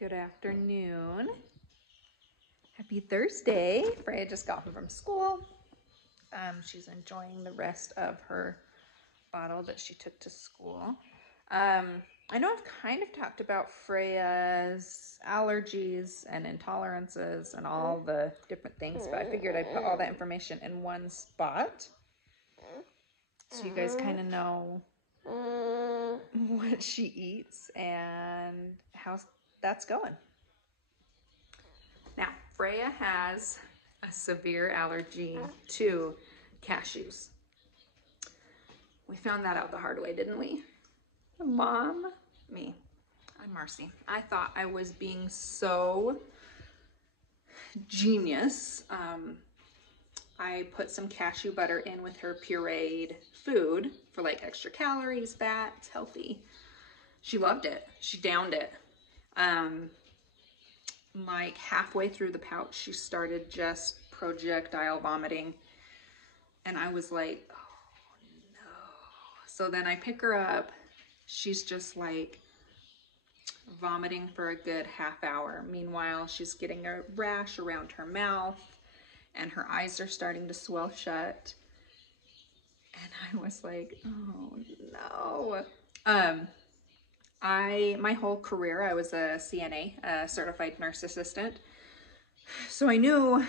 Good afternoon. Happy Thursday. Freya just got home from school. She's enjoying the rest of her bottle that she took to school. I know I've kind of talked about Freya's allergies and intolerances and all the different things, but I figured I'd put all that information in one spot so you guys kind of know what she eats and how that's going. Now, Freya has a severe allergy to cashews. We found that out the hard way, didn't we? Mom, me, I'm Marcy. I thought I was being so genius. I put some cashew butter in with her pureed food for like extra calories, fat, it's healthy. She loved it. She downed it. Like halfway through the pouch, she started just projectile vomiting. And I was like, oh no. So then I pick her up. She's just like vomiting for a good half hour. Meanwhile, she's getting a rash around her mouth and her eyes are starting to swell shut. And I was like, oh no. My whole career, I was a CNA, a certified nurse assistant. So I knew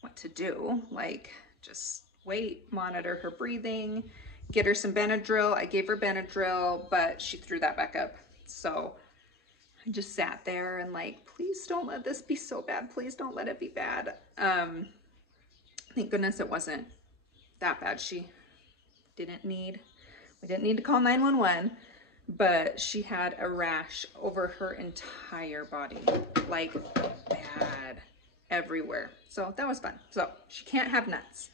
what to do, like just wait, monitor her breathing, get her some Benadryl. I gave her Benadryl, but she threw that back up. So I just sat there and like, please don't let this be so bad. Please don't let it be bad. Thank goodness it wasn't that bad. We didn't need to call 911. But she had a rash over her entire body, like bad everywhere. So that was fun. So she can't have nuts.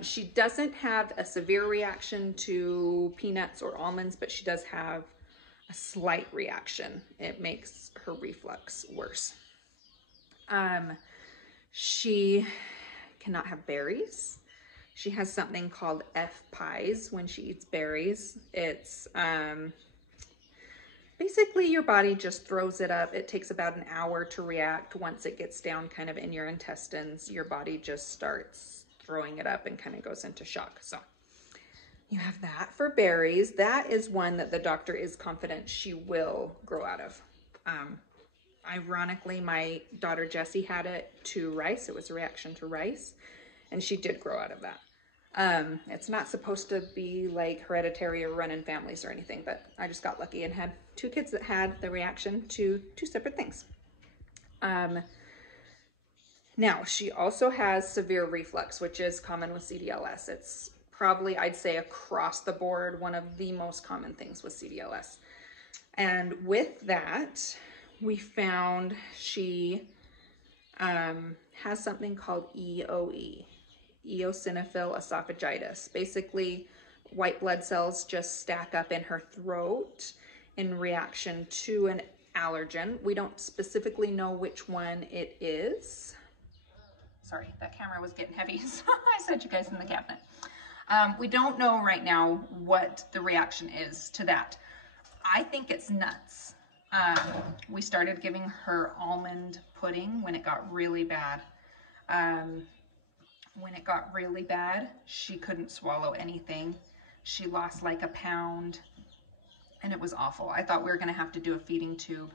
She doesn't have a severe reaction to peanuts or almonds, but she does have a slight reaction. It makes her reflux worse. She cannot have berries. She has something called F-pies when she eats berries. It's basically your body just throws it up. It takes about an hour to react. Once it gets down kind of in your intestines, your body just starts throwing it up and kind of goes into shock. So you have that for berries. That is one that the doctor is confident she will grow out of. Ironically, my daughter Jessie had it to rice. It was a reaction to rice, and she did grow out of that. It's not supposed to be like hereditary or run in families or anything, but I just got lucky and had two kids that had the reaction to two separate things. Now, she also has severe reflux, which is common with CDLS. It's probably, I'd say, across the board, one of the most common things with CDLS. And with that, we found she has something called EOE. Eosinophil esophagitis. Basically, white blood cells just stack up in her throat in reaction to an allergen. We don't specifically know which one it is. Sorry, that camera was getting heavy, so I set you guys in the cabinet. We don't know right now what the reaction is to that. I think it's nuts. We started giving her almond pudding when it got really bad. When it got really bad, she couldn't swallow anything. She lost like a pound and it was awful. I thought we were gonna have to do a feeding tube.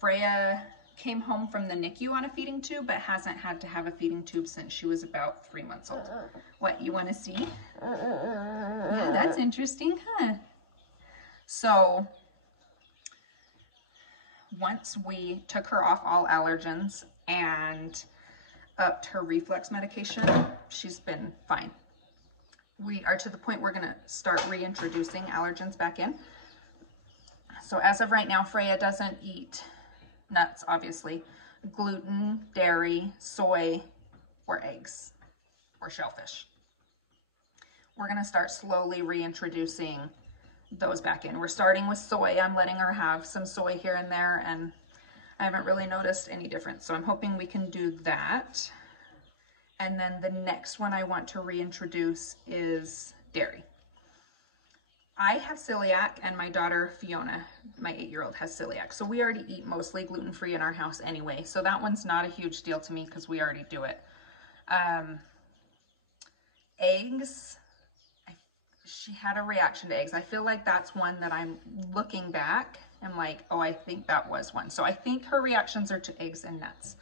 Freya came home from the NICU on a feeding tube, but hasn't had to have a feeding tube since she was about 3 months old. What, you wanna see? Yeah, that's interesting, huh? So once we took her off all allergens and upped her reflux medication, she's been fine. We are to the point we're gonna start reintroducing allergens back in. So as of right now, Freya doesn't eat nuts, obviously, gluten, dairy, soy, or eggs, or shellfish. We're gonna start slowly reintroducing those back in. We're starting with soy. I'm letting her have some soy here and there, and I haven't really noticed any difference. So I'm hoping we can do that. And then the next one I want to reintroduce is dairy. I have celiac and my daughter Fiona, my 8-year-old, has celiac. So we already eat mostly gluten-free in our house anyway. So that one's not a huge deal to me because we already do it. Eggs, she had a reaction to eggs. I feel like that's one that I'm looking back and like, oh, I think that was one. So I think her reactions are to eggs and nuts.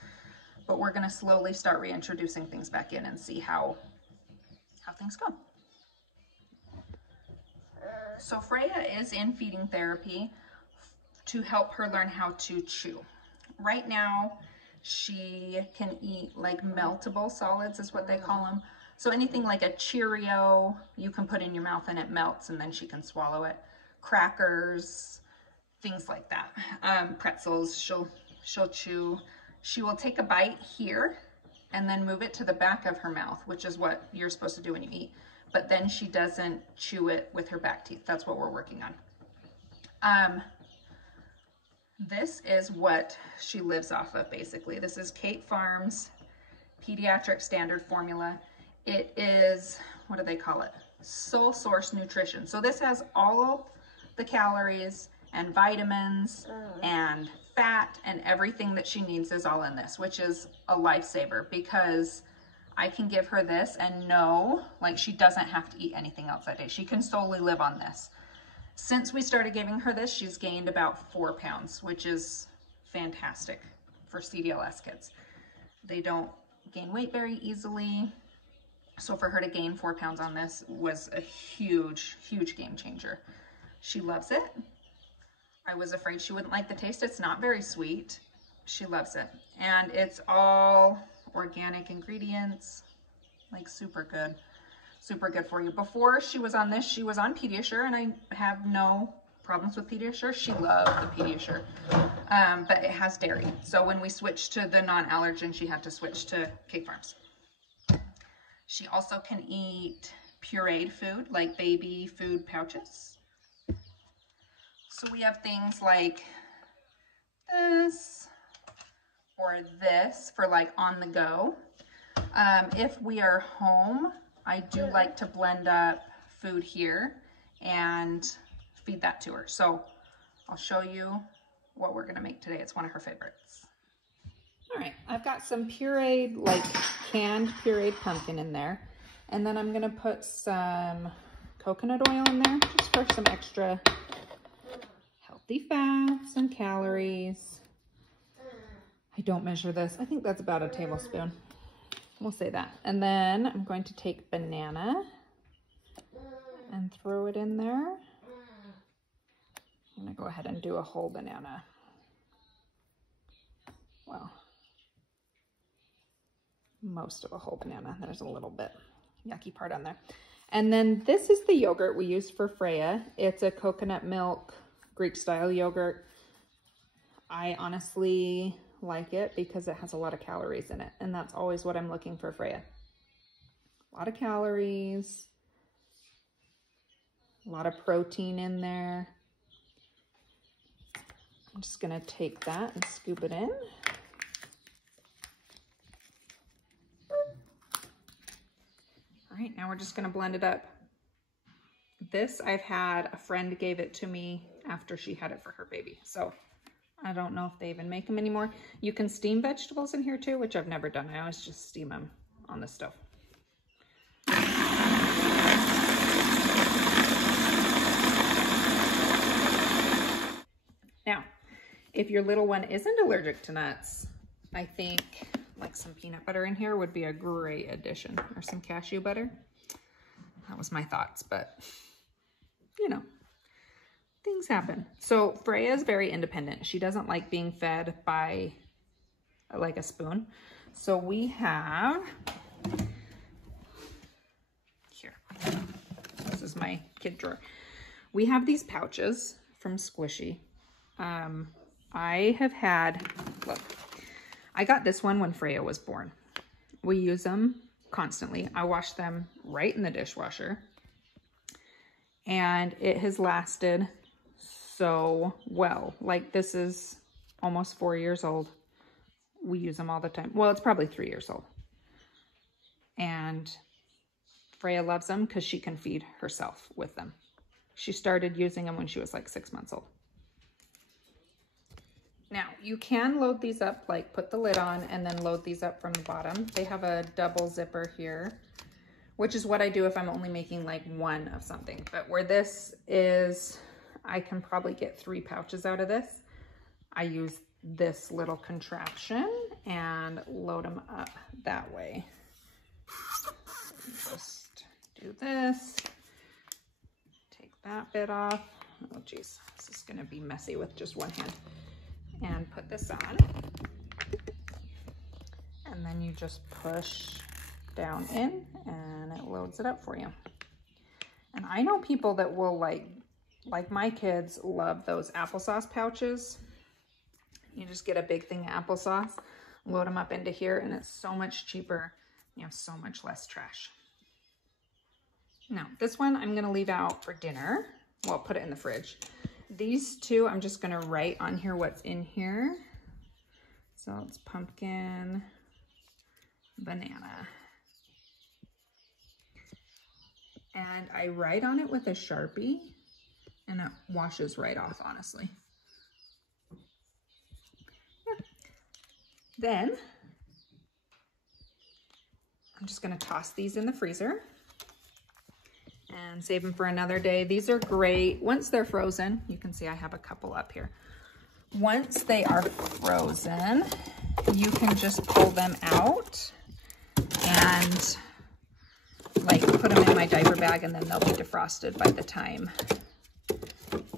But we're gonna slowly start reintroducing things back in and see how things go. So Freya is in feeding therapy to help her learn how to chew. Right now, she can eat like meltable solids is what they call them. So anything like a Cheerio, you can put in your mouth and it melts and then she can swallow it. Crackers, things like that. Pretzels, she'll chew. She will take a bite here and then move it to the back of her mouth, which is what you're supposed to do when you eat. But then she doesn't chew it with her back teeth. That's what we're working on. This is what she lives off of, basically. This is Kate Farms Pediatric Standard Formula. It is, what do they call it? Sole Source Nutrition. So this has all the calories and vitamins and fat and everything that she needs is all in this, which is a lifesaver because I can give her this and know, like, she doesn't have to eat anything else that day. She can solely live on this. Since we started giving her this, she's gained about 4 pounds, which is fantastic for CDLS kids. They don't gain weight very easily. So for her to gain 4 pounds on this was a huge, huge game changer. She loves it. I was afraid she wouldn't like the taste. It's not very sweet. She loves it. And it's all organic ingredients, like super good for you. Before she was on this, she was on Pediasure, and I have no problems with Pediasure. She loved the Pediasure, but it has dairy. So when we switched to the non-allergen, she had to switch to Kate Farms. She also can eat pureed food, like baby food pouches. So we have things like this or this for like on the go. If we are home, I do like to blend up food here and feed that to her. So I'll show you what we're gonna make today. It's one of her favorites. All right, I've got some pureed, like canned pureed pumpkin in there. And then I'm gonna put some coconut oil in there just for some extra healthy fats and calories. I don't measure this. I think that's about a tablespoon. We'll say that. And then I'm going to take banana and throw it in there. I'm gonna go ahead and do a whole banana. Well, most of a whole banana. There's a little bit yucky part on there. And then this is the yogurt we used for Freya. It's a coconut milk Greek style yogurt. I honestly like it because it has a lot of calories in it, and that's always what I'm looking for Freya. A lot of calories, a lot of protein in there. I'm just gonna take that and scoop it in. All right, now we're just gonna blend it up. This I've had, a friend gave it to me after she had it for her baby. So I don't know if they even make them anymore. You can steam vegetables in here too, which I've never done. I always just steam them on the stove. Now, if your little one isn't allergic to nuts, I think like some peanut butter in here would be a great addition, or some cashew butter. That was my thoughts, but you know, things happen. So Freya is very independent. She doesn't like being fed by like a spoon. So we have, here, this is my kid drawer. We have these pouches from Squishy. I have had, look, I got this one when Freya was born. We use them constantly. I wash them right in the dishwasher, and it has lasted so well. Like, this is almost 4 years old. We use them all the time. Well, it's probably 3 years old. And Freya loves them because she can feed herself with them. She started using them when she was like 6 months old. Now, you can load these up, like put the lid on and then load these up from the bottom. They have a double zipper here, which is what I do if I'm only making like one of something. But where this is, I can probably get 3 pouches out of this. I use this little contraption and load them up that way. Just do this, take that bit off. Oh geez, this is gonna be messy with just one hand. And put this on. And then you just push down in and it loads it up for you. And I know people that will like my kids love those applesauce pouches. You just get a big thing of applesauce, load them up into here, and it's so much cheaper. You have so much less trash. Now, this one I'm gonna leave out for dinner. Well, put it in the fridge. These two, I'm just gonna write on here what's in here. So it's pumpkin, banana. And I write on it with a Sharpie and it washes right off, honestly. Yeah. Then I'm just gonna toss these in the freezer and save them for another day. These are great. Once they're frozen, you can see I have a couple up here. Once they are frozen, you can just pull them out and like put them in my diaper bag, and then they'll be defrosted by the time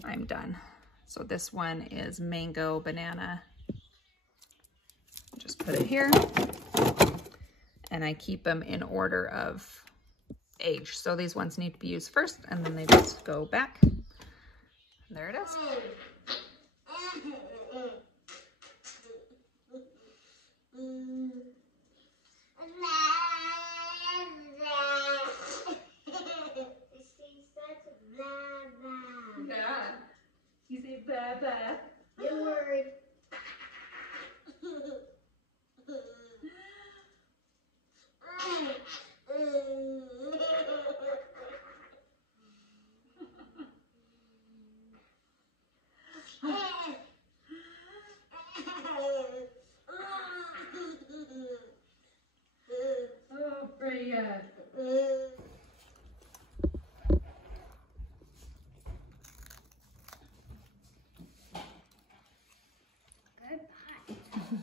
I'm done. So this one is mango banana. Just put it here, and I keep them in order of age. So these ones need to be used first, and then they just go back. There it is. Yeah. You say blah blah. Good word. Oh, Freya.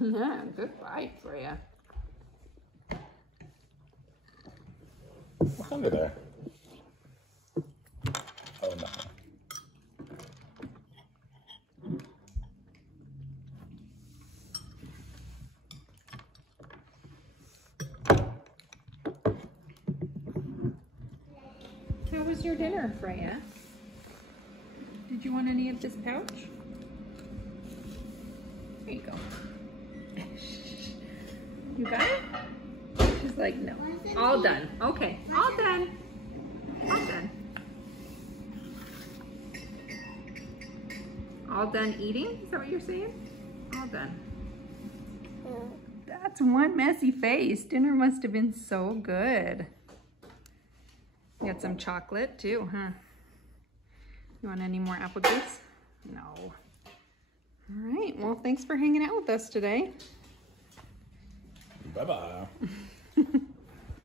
Yeah, good bite, Freya. What's under there? Oh, no. How was your dinner, Freya? Did you want any of this pouch? There you go. You got it? She's like, no. All done. Okay, all done. All done. All done eating? Is that what you're saying? All done. That's one messy face. Dinner must have been so good. You got some chocolate too, huh? You want any more apple juice? No. All right, well, thanks for hanging out with us today. Bye-bye.